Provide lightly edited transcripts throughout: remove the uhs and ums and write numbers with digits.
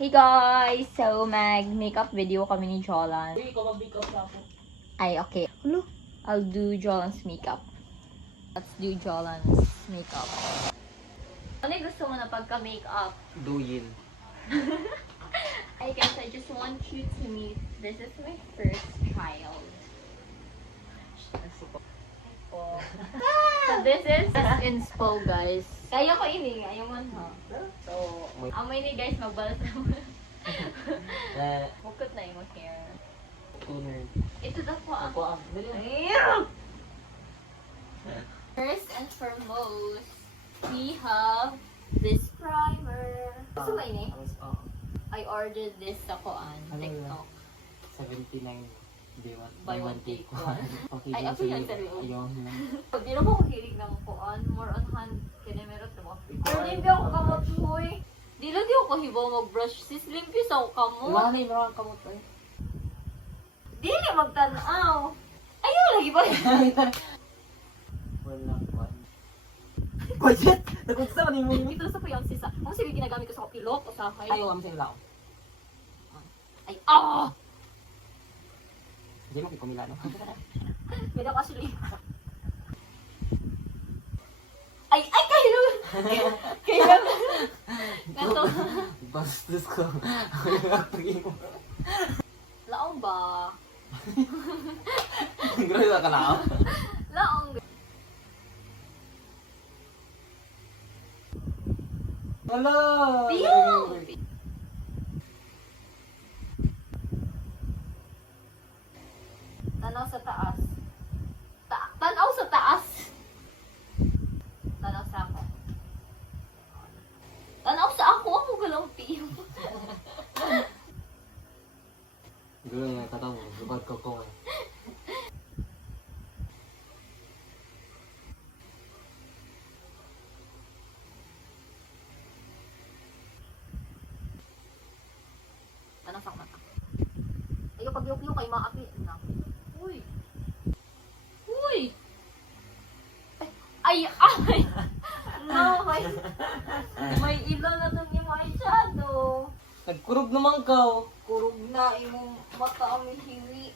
Hey guys! So, mag-makeup video kami ni Jolan. Uy, ikaw mag-makeup na ako. Ay, okay. Hello? I'll do Jolan's makeup. Let's do Jolan's makeup. Ano yung gusto mo na pagka-makeup? Duyin. I guess I just want you to meet. This is my first child. Oh. So, this is inspo, guys. Kaya ko ini, ayaw man ha. So, amay ni guys, magbalas naman. Mukot na yung hair. Tuner. Ito daw po ang... Ako ang... First and foremost, we have this primer. Gusto mo ini? I ordered this sa koan, Ano yun? TikTok. 79. Buy one, take one. Okay, Ay, ako yan, seryo. Ayun. Di na ko hilig ng koan, more on hand, kinamerot na mo. Pero hindi ako kamot mo eh. Di lang di ako hibaw mag-brush, sis, limpyo sa ako kamot. Wala na yung mga kamot eh. Di na magtanaw. Ayaw lagi ba? Wala pa. Quiet! Nagunsa man yung Ito sa po yung sisa. Kung sige ginagamit ko sa kapilok o sa hay. Ayaw ang sa'yo lao. Ay, ah! Hindi mo kumila, no? Pwede ko actually. Ay, kayo! Kayo! Kanto. Bastos ko. Pag-iin mo. Laong ba? Grabe ka na, oh. Laong. Hello! Tiyo! Tanaw sa taas. Tanaw sa taas. Tanaw sa ako. Tanaw sa ako. Ako galang tiyo. Grabe na katawa. Lubad ko ko. Tanaw sa mata. Ayaw pag-yuk-yuk kay maapi. Na. Uy. Uy. Ay, ay. No, may ilaw na doon yung eyeshadow. Nagkurog naman ka, oh. Kurog na imong mata ang hiwi.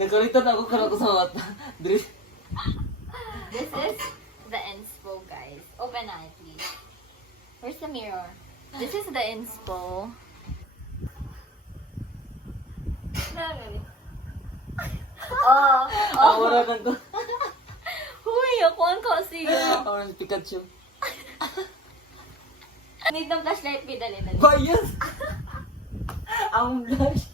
Nagkalitan ako kala ko sa mata. Dres. This is the inspo, guys. Open eye, please. Where's the mirror? This is the inspo. Oh, Wala kang ko. huy, ako ang kasi. Orange Pikachu. Need ng flashlight, bidali na. Bayas! Ang blush.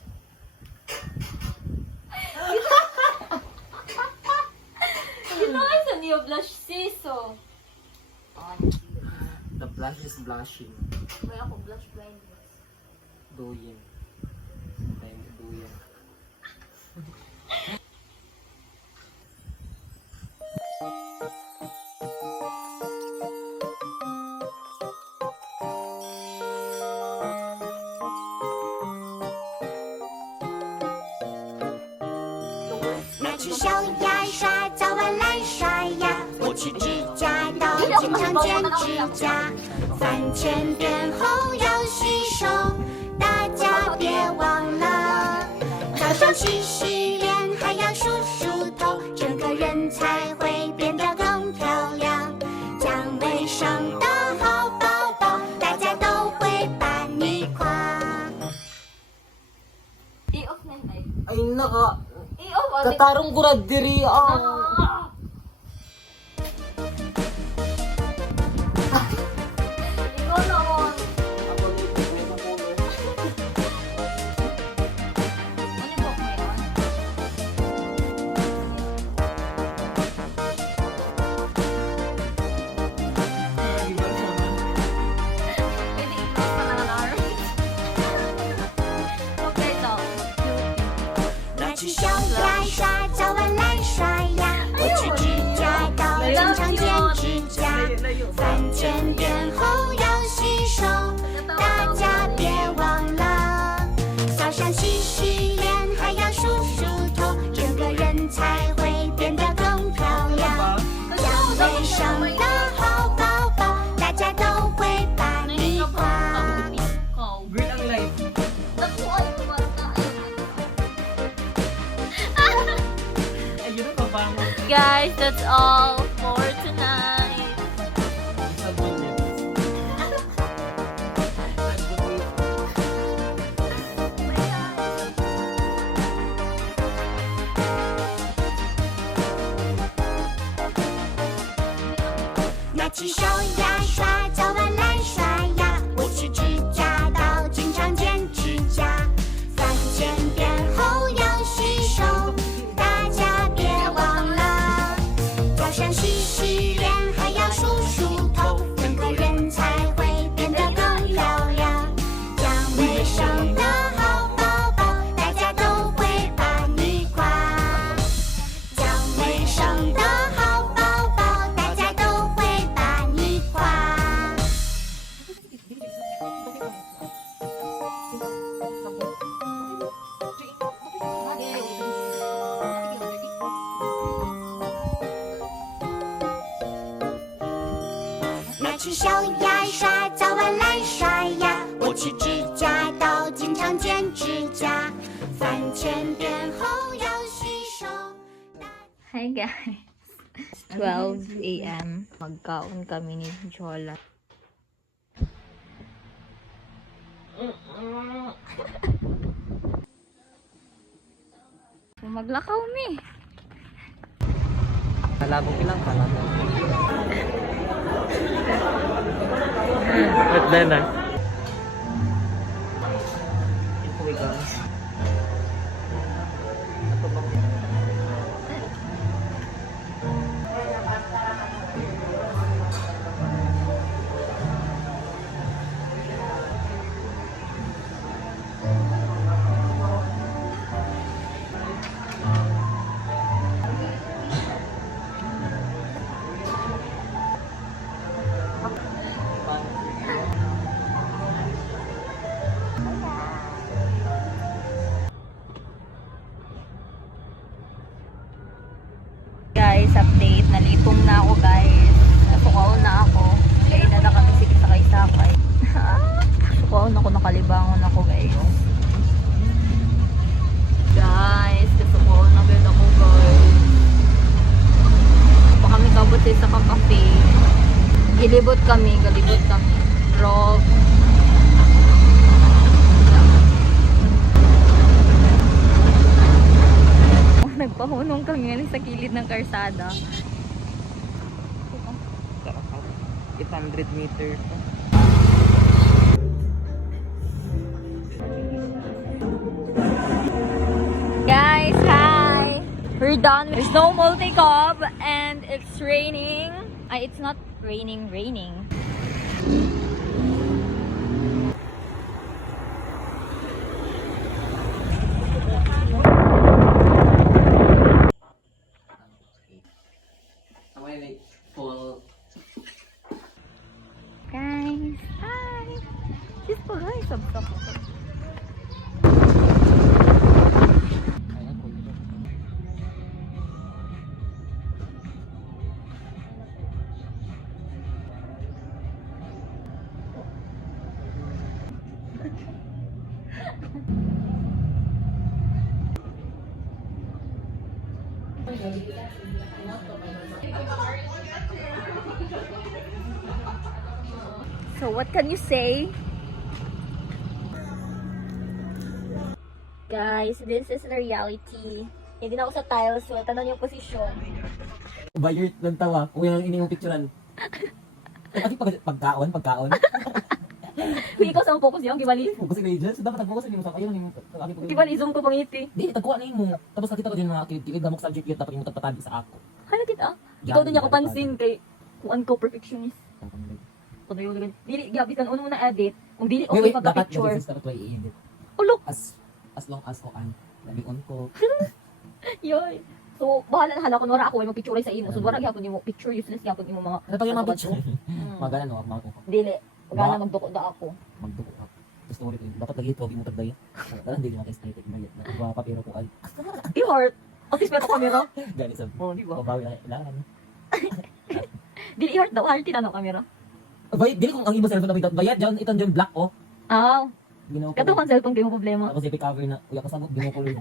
Ito ay sa niyo blush sis, oh. The blush is blushing. May ako blush blindness. Duyin. Duyin.拿起小牙刷，早晚来刷牙。我去指甲刀，经常剪指甲。3000遍后要洗手，大家别忘了。早上洗洗脸，还要梳梳头，整个人才会变得更漂亮。讲卫生的好宝宝，大家都会把你夸。 I-off na yun, ay. Ay naka. I-off, oh. Katarong ko na diri. Ah. Ikaw naman. Ako dito sa puno. Ano ba ko yun? Pwede i-close ka na lang. Okay, so. 拿起小牙刷，早晚来刷牙。Guys, that's all for tonight.拿起手呀刷，早晚来刷牙。我去指甲刀，经常剪指甲。3000遍后要洗手，大家别忘了。早上洗洗脸，还要梳梳头，整个人才会变得更漂亮。讲卫生的好宝宝，大家都会把你夸。讲卫生的好宝宝，大家都会把你夸。拿起小牙刷，早晚来刷牙。我去指甲刀，经常剪指甲。3000遍后要洗手。 Hi guys. 12 a.m. Magkaon kami ni Jola. Maglakaw mi. Kalabog ilang kalabog. At then Guys, update. Nalipong na ako guys. Nasukaw na ako. Kaya na kami sige sakay-sakay. Nasukaw na ako, nakalibangon ako guys. Guys, nasukaw na agad ako guys. Pa kami kabot sa kakafe. Galibot kami. Rock. Nagpahunong kami ngayon sa kilid ng karsada. 800 meters. Guys, hi! We're done with Snow Multi-Cob and it's raining. It's not raining. Full. Guys, hi! This po guys, sabsak ko. So what can you say? Guys, this is the reality. Hindi na ako sa tiles, so tanong yung posisyon. Bayer ng tawa. Kung yung ining picturean. Kasi pagkaon. Kung ikaw sa focus niya, gibali. Focus in agents. Dapat nag-focus din mo sa kayo. Gibali, zoom ko pangiti. Di, tagkuha na mo. Tapos nakita ko din mga kilig gamok sa Jeep yun. Tapos yung patadi sa ako. Hala kita. Ikaw din ako pansin kay kung ko perfectionist. Kung yung dili gabitan uno na edit. Kung dili okay pagka-picture. Dapat may i-edit. Ulok. As long as on. Nag-on ko. Yoy. So, bahala na hala kung wala ako ay mag-picture sa imo. So, wala gyapon nimo picture useless gyapon imo mga. Ano pa yung mga picture? Magana no, mga ko. Dili. Gana magduko da ako. Magduko ako. Story ko. Dapat lagi ito, mo tagdayan. Dapat hindi naman aesthetic bayat. Nagwa papero ko ay. I-heart. At least meron kamera. Gani sa. Oh, di ba? Babawi na kailangan. Dili i-heart daw. Heart tinano kamera. Bayad, dili kung ang imo cellphone na bayad, diyan itan diyan black oh. Ah. Ginaw ko. Kato kan cellphone kayo problema. Tapos i-cover na. Kuya kasabot, ginaw ko rin.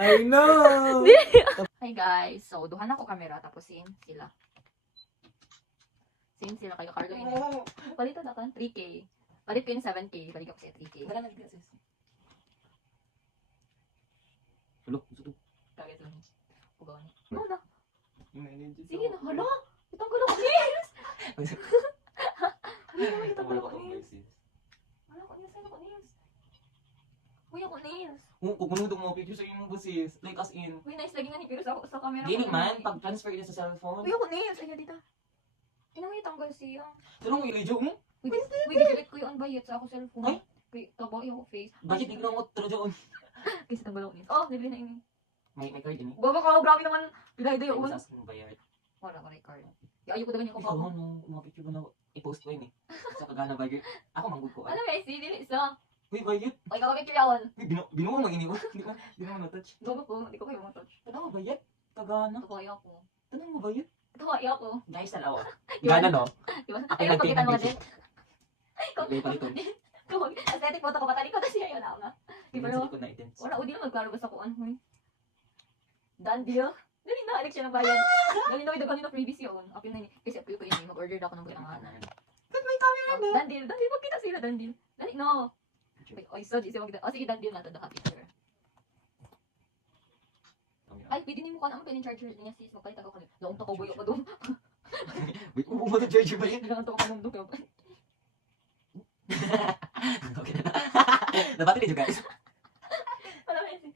I know! Hi guys, so duha na ko camera tapos sin sila. Sin sila kayo Carlo ini. Palitan na kan 3K. Palit ko yung 7K, balik ako sa 3K. Wala na sis. Hello, gusto to. Kagay lang. Pugaw ni. Ano na? Yung energy. Sige na, hala. Itanggal ako nails. Hala, itanggal ako nails. Hala ko nails, hala ko nails. Uy, ako nails. Kung ano mo picture sa yung busis, like as in. Uy, nice lagi nga ni pero sa camera. Dili man, pag-transfer ito sa cellphone. Uy, ako nails. Ay, dito. Tinang itanggal siya. Pero mo ilidyo mo? Uy, delete ko yung bayad sa ako cellphone. Ay? Uy, tabo yung face. Bakit di ko na mo tro doon? Kasi tanggal ako nails. Oh, nabili na ini. May card ini. Baba ka, grabe naman. Pilay-day yun. Sa akin bayad. Wala ka record. Ayaw ko dagan yung Ikaw kapaw. no, mga picture ko na i-post ko yun eh. Sa kagana bagay. Ako manggod ko. Ano guys, dili isa. Uy, bayad. Ay, kakapicture yawon. Uy, binuwa mo ini ko. Di ko na-touch. Dogo ko, hindi ko kayo matouch. Tanong mo bayad? Kagana. Tuwaya ko. Tanong mo bayad? Tuwaya ko. Guys, talawa. Yun. Gana no? Diba? Ako Ayun, pagkitan mga nag-take din. May paliton. Kung aesthetic photo ko, patali ko kasi yun ako nga. Di ba Hindi ko na i-dance. wala, o di na magklaro basta ko ano. Done deal. Dali na, alik siya ng bayan. Dali na, dagan na previous yun. Apil na yun. Kasi apil ko yun, mag-order na ako ng butanganan. May camera na. Done deal, magkita sila, done deal. Dali, no. Oy, so, di siya magkita. O, sige, done deal na to, the picture. Ay, pwede ni mo ka naman pwede charger niya sis. Magpalit ako kanina. Laong to ko buyo ko doon. Wait, mo na charger ba yan? Kailangan to ko kanundok yun. Okay na. Nabati din guys. Wala ba yun?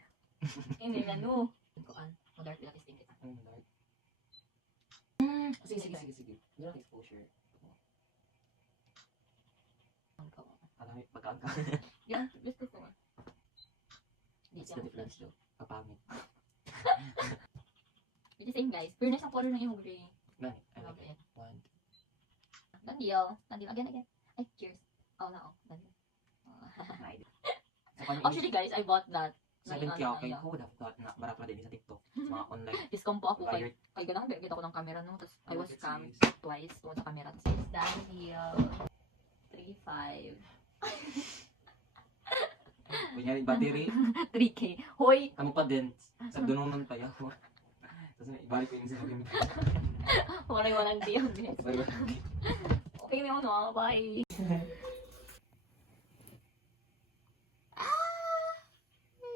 Hindi na, no. Kuan, dark lang is tingkit. Sige. Meron exposure. Alam mo, pagkagka. Yan, gusto ko. What's the difference though? Kapangit. It's the same guys. Pero nasa color na yung gray. Nani? I I love like it. it. One. Done deal. Done deal. Again. Ay, cheers. Oh, no. Done deal. Sa kanya, Actually guys, I bought that. 7K okay. Who would have thought na bara pala din sa TikTok? Sa mga online. Discount po ako kay Wired. ganahan kita ko ng camera no. Tapos I was scammed twice tungkol sa camera. Tapos it's done deal. 3.5. Kunyari, battery. 3K. Hoy! Kamu pa din. Sa dununan pa yaw. Tapos ibalik ko yung sa gamit. Walang deal. Okay na yun no. Bye.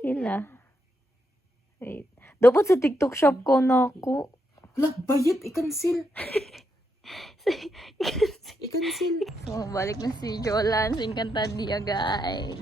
Ila. Wait. Dapat sa TikTok shop ko na ako. Wala, bayad. I-cancel. I-cancel. So, balik na si Jolan sa Encantadia, guys.